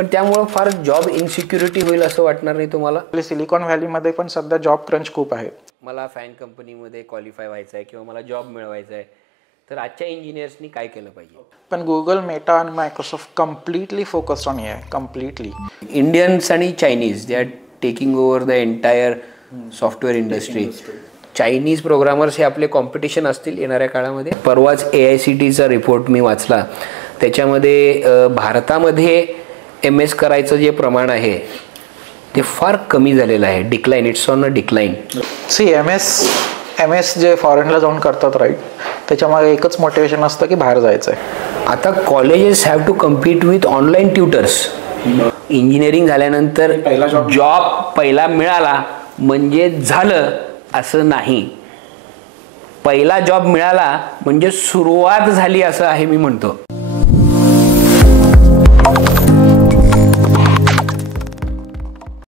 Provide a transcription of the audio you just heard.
पण त्यामुळे फार जॉब इनसिक्युरिटी होईल असं वाटणार नाही तुम्हाला? सिलिकॉन व्हॅलीमध्ये पण सध्या जॉब क्रंच खूप आहे. मला फॅन कंपनीमध्ये क्वालिफाय व्हायचं आहे किंवा मला जॉब मिळवायचा आहे, तर आजच्या इंजिनियर्सनी काय केलं पाहिजे? पण गुगल, मेटा आणि Microsoft completely focused on AI, completely. Indians आणि Chinese they are taking over the entire software industry. Chinese programmers हे आपले कॉम्पिटिशन असतील येणाऱ्या काळामध्ये. परवाच AICTEचा रिपोर्ट मी वाचला, त्याच्यामध्ये भारतामध्ये MS करायचं जे प्रमाण आहे ते फार कमी झालेलं आहे. Decline, it's on a decline. MS जे फॉरेनला जाऊन करतात राईट, त्याच्यामागे एकच मोटिवेशन असतं की बाहेर जायचं आहे. आता colleges have to compete with online tutors. Engineering झाल्यानंतर जॉब पहिला मिळाला म्हणजे झालं असं नाही. पहिला जॉब मिळाला म्हणजे सुरुवात झाली असं आहे मी म्हणतो.